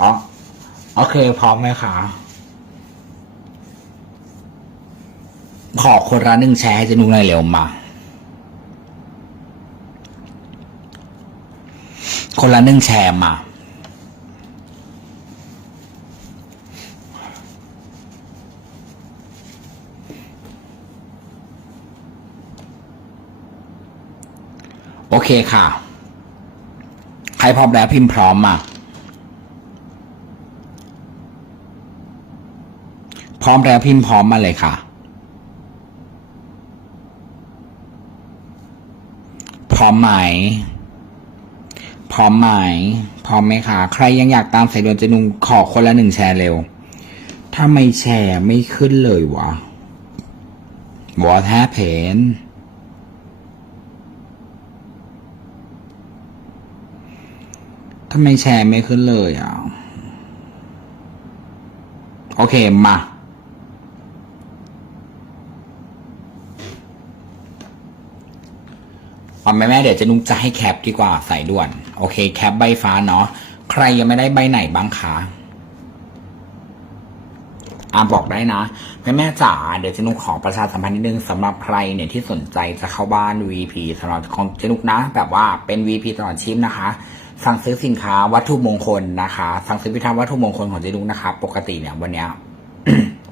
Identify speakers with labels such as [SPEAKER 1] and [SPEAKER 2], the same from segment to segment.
[SPEAKER 1] อ๋อโอเค พร้อมไหมคะขอคนละหนึ่งแชร์ให้เจนุกหน่อยเร็วมา คนละหนึ่งแชร์มา โอเคค่ะ ใครพร้อมแล้วพิมพ์พร้อมมา ร้อมแล้วพิมพ์พร้อมมาเลยค่ะ พร้อมไหม พร้อมไหม พร้อมไหมคะใครยังอยากตามสายด่วนเจนุงขอคนละหนึ่งแชร์เร็ว ถ้าไม่แชร์ไม่ขึ้นเลยวะ What happened ทำไมแชร์ไม่ขึ้นเลยอะ โอเค มาเอา แม่แม่เดี๋ยวจะนุกจะให้แคปดีกว่าใส่ด่วน โอเค แคปใบฟ้าเนาะใครยังไม่ได้ใบไหนบ้างคะอ่าบอกได้นะแม่แม่จ๋าเดี๋ยวเจนุกขอประชาสัมพันธ์นิดนึงสำหรับใครเนี่ยที่สนใจจะเข้าบ้าน VP สำหรับของเจนุกนะ แบบว่าเป็น VP ตลอดชีพนะคะ สั่งซื้อสินค้าวัตถุมงคลนะคะ สั่งซื้อพิธาวัตถุมงคลของเจนุกนะคะ ปกติเนี่ยวันเนี้ย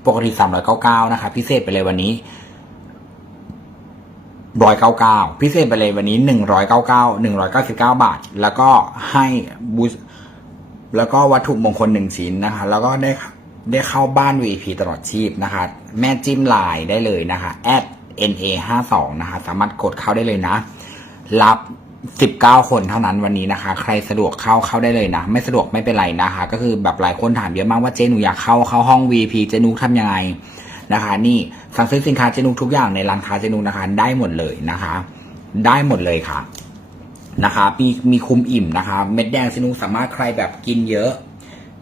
[SPEAKER 1] ปกติสามร้อยเก้าเก้านะคะ พิเศษไปเลยวันนี้ ร้อยเก้าเก้าพิเศษไปเลยวันนี้หนึ่งร้อยเก้าเก้าหนึ่งร้อยเก้าสิบเก้าบาท แล้วก็ให้บูแล้วก็วัตถุมงคลหนึ่งชิ้นนะคะ แล้วก็ได้ได้เข้าบ้าน VP ตลอดชีพนะคะ แม่จิ้มไลน์ได้เลยนะคะ na ห้าสองนะคะ สามารถกดเข้าได้เลยนะ รับสิบเก้าคนเท่านั้นวันนี้นะคะ ใครสะดวกเข้าเข้าได้เลยนะ ไม่สะดวกไม่เป็นไรนะคะ ก็คือแบบหลายคนถามเยอะมากว่าเจหนูอยากเข้าเข้าห้อง VP เจนุกทำยังไง นะคะ นี่สั่งซื้อสินค้าเจนุกทุกอย่างในร้านค้าเจนุกนะคะ ได้หมดเลยนะคะ ได้หมดเลยค่ะนะคะมีมีคุมอิ่มนะคะ เม็ดแดงเจนุกสามารถใครแบบกินเยอะ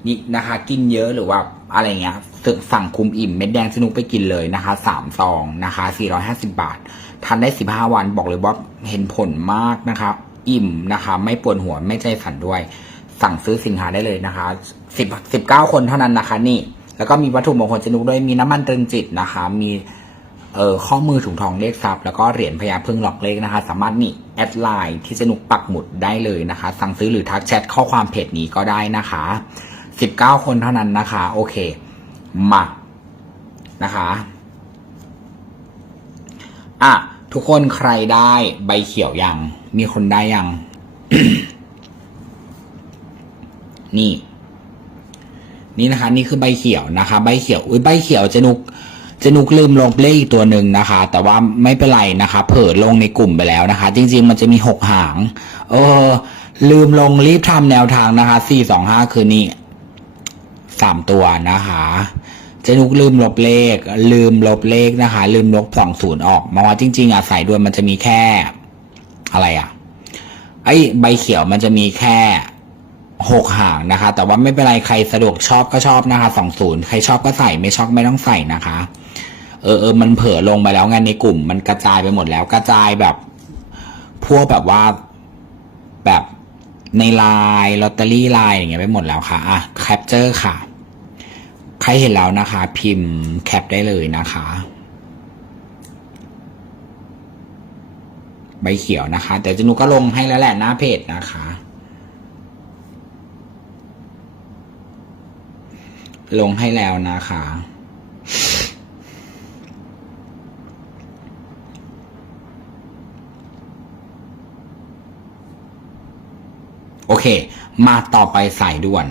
[SPEAKER 1] นี่นะคะ กินเยอะหรือว่าอะไรเงี้ยสั่งคุมอิ่มเม็ดแดงสนุกไปกินเลยนะคะสามซองนะคะสี่ร้อยห้าสิบาททานได้สิบห้าวันบอกเลยว่าเห็นผลมากนะคะ อิ่มนะคะ ไม่ปวดหัวไม่ใจสั่นด้วย สั่งซื้อสินค้าได้เลยนะคะสิบสิบเก้าคนเท่านั้นนะคะนี่ แล้วก็มีวัตถุมงคลสนุกด้วยมีน้ำมันตรึงจิตนะคะ มีเอ่อข้อมือถุงทองเลขทรัพย์แล้วก็เหรียญพญาพึ่งหลอกเลขนะคะ สามารถนี่แอดไลน์ที่สนุกปักหมุดได้เลยนะคะ สั่งซื้อหรือทักแชทข้อความเพจนี้ก็ได้นะคะสิบเก้าคนเท่านั้นนะคะ โอเค มานะคะอะทุกคนใครได้ใบเขียวยัง มีคนได้ยัง นี่ นี่นะคะนี่คือใบเขียวนะคะ ใบเขียวอุ้ยใบเขียวเจนุกเจนุกลืมลงเลขอีกตัวหนึ่งนะคะ แต่ว่าไม่เป็นไรนะคะ เผลอลงในกลุ่มไปแล้วนะคะ จริง ๆ มันจะมีหกหาง เออ ลืมลงรีบทำแนวทางนะคะสี่สองห้าคือนี่สามตัวนะคะเจนุกลืมลบเลข ลืมลบเลขนะคะ ลืมลบสองศูนย์ออกมาว่าจริง ๆอะสายด่วนมันจะมีแค่ อะไรอะไอ้ใบเขียวมันจะมีแค่ หกหางนะคะ แต่ว่าไม่เป็นไรใครสะดวกชอบก็ชอบนะคะสองศูนย์ใครชอบก็ใส่ไม่ชอบไม่ต้องใส่นะคะ เออเออมันเผลอลงไปแล้วไงในกลุ่ม มันกระจายไปหมดแล้วกระจายแบบ พวกแบบว่าแบบในไลน์ลอตเตอรี่ไลน์อย่างเงี้ยไปหมดแล้วค่ะอะแคปเจอร์ค่ะ ใครเห็นแล้วนะคะ พิมพ์แคปได้เลยนะคะ ใบเขียวนะคะ แต่จนุก็ลงให้แล้วแหละหน้าเพจนะคะ ลงให้แล้วนะคะ โอเค มาต่อไปสายด่วน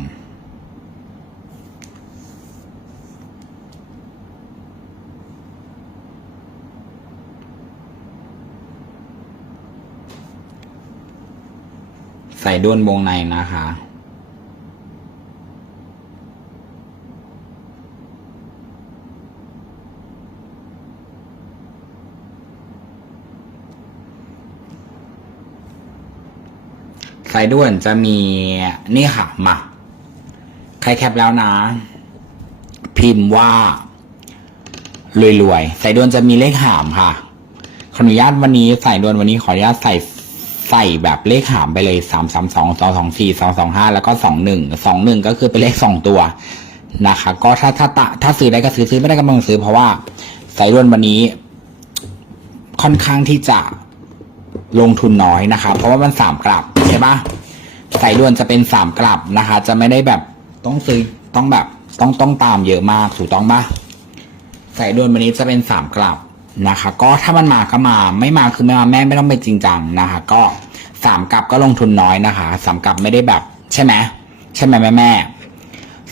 [SPEAKER 1] ใส่ด้วนวงในนะคะ สายด่วนจะมีนี่ค่ะมาใครแคปแล้วนะ พิมพ์ว่ารวยๆสายด่วนจะมีเลขหามค่ะขออนุญาตวันนี้สายด่วนวันนี้ขออนุญาตใส่ใส่แบบเลขหามไปเลยสามสามสองสองสองสี่สองสองห้าแล้วก็สองหนึ่งสองหนึ่งก็คือเป็นเลขสองตัวนะคะ ก็ถ้าถ้าถ้าถ้าซื้อได้ก็ซื้อซื้อไม่ได้ก็ไม่ต้องซื้อเพราะว่าสายด่วนวันนี้ค่อนข้างที่จะ ลงทุนน้อยนะคะ เพราะว่ามันสามกลับใช่ปะสายด่วนจะเป็นสามกลับนะคะ จะไม่ได้แบบต้องซื้อต้องแบบต้องต้องตามเยอะมากถูกต้องปะสายด่วนวันนี้จะเป็นสามกลับนะคะ ก็ถ้ามันมาก็มาไม่มาคือไม่มาแม่ไม่ต้องไปจริงจังนะคะ ก็สามกลับก็ลงทุนน้อยนะคะสามกลับไม่ได้แบบ ใช่ไหมใช่ไหมแม่แม่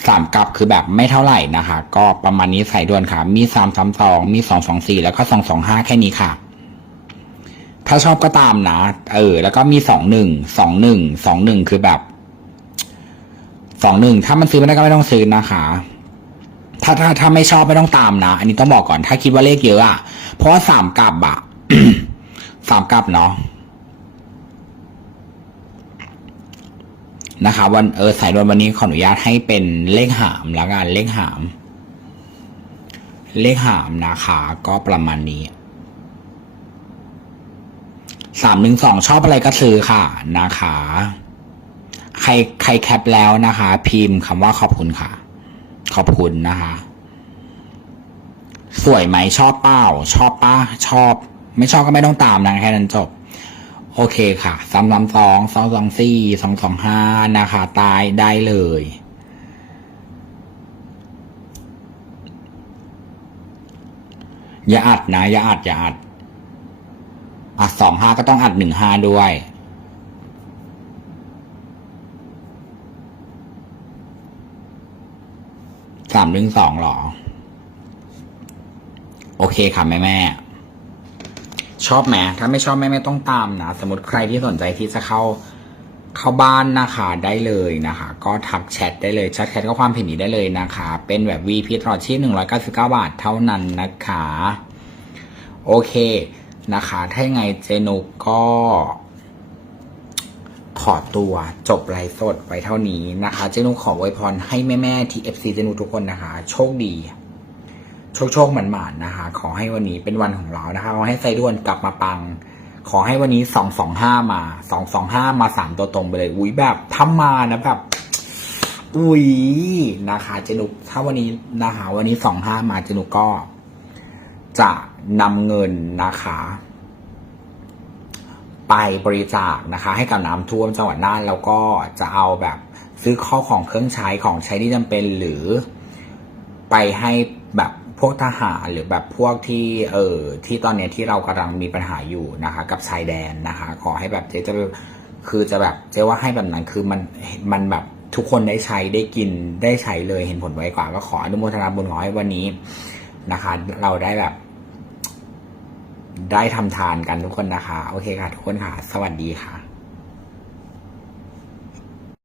[SPEAKER 1] สามกลับคือแบบไม่เท่าไหร่นะคะ ก็ประมาณนี้สายด่วนค่ะ มีสามสามสองมีสองสองสี่แล้วก็สองสองห้าแค่นี้ค่ะ ถ้าชอบก็ตามนะ เออ แล้วก็มีสองหนึ่งสองหนึ่งสองหนึ่งคือแบบสองหนึ่งถ้ามันซื้อไม่ได้ก็ไม่ต้องซื้อนะคะถ้าถ้าถ้าไม่ชอบไม่ต้องตามนะ อันนี้ต้องบอกก่อนถ้าคิดว่าเลขเยอะอะเพราะว่าสามกลับอะสามกลับเนาะนะคะวันเออสายด่วนวันนี้ขออนุญาตให้เป็นเลขหามแล้วกันเลขหาม เลขหามนะคะ ก็ประมาณนี้ สามหนึ่งสองชอบอะไรก็ซื้อค่ะนะคะ ใครใครแคปแล้วนะคะ พิมพ์คำว่าขอบคุณค่ะ ขอบคุณนะคะ สวยไหมชอบเป้า ชอบป้าชอบ ไม่ชอบก็ไม่ต้องตามนะแค่นั้นจบ โอเคค่ะสามสามสองสองสองสี่สองสองห้านะคะ ตายได้เลยอย่าอัดนะอย่าอัดอย่าอัด อะสองห้าก็ต้องอัดหนึ่งห้าด้วย สามหนึ่งสองหรอ โอเคค่ะแม่แม่ ชอบไหมถ้าไม่ชอบแม่ไม่ต้องตามนะ สมมติใครที่สนใจที่จะเข้าเข้าบ้านนะคะได้เลยนะคะ ก็ทักแชทได้เลยแชทแชทก็ความผิดนี้ได้เลยนะคะ เป็นแบบ VP ตลอดชีพ199 บาทเท่านั้นนะคะ โอเค นะคะ ถ้ายังไงเจนุกก็ ขอตัวจบไลฟ์สดไว้เท่านี้นะคะ เจนุกขออวยพรให้แม่ๆที่ FC เจนุกทุกคนนะคะ โชคดี โชคโชคหมันหมานๆนะคะ ขอให้วันนี้เป็นวันของเรานะคะ ขอให้ไซด้วนกลับมาปัง ขอให้วันนี้สองสองห้ามาสองสองห้ามาสามตัวตรงไปเลย อุ้ยแบบถ้ามานะแบบอุ้ยนะคะ เจนุกถ้าวันนี้นะคะ วันนี้สองห้ามาเจนุกก็ จะนำเงินนะคะ ไปบริจาคนะคะ ให้กับน้ำท่วมจังหวัดน่านแล้วก็จะเอาแบบซื้อข้าวของเครื่องใช้ของใช้ที่จำเป็นหรือไปให้แบบพวกทหารหรือแบบพวกที่เออที่ตอนนี้ที่เรากำลังมีปัญหาอยู่นะคะ กับชายแดนนะคะ ขอให้แบบเจ๊จะคือจะแบบเจ๊ว่าให้แบบนั้นคือมันมันแบบทุกคนได้ใช้ได้กินได้ใช้เลยเห็นผลไวกว่าก็ขออนุโมทนาบุญขอให้วันนี้นะคะ เราได้แบบ ได้ทำทานกันทุกคนนะคะ โอเคค่ะทุกคนค่ะ สวัสดีค่ะ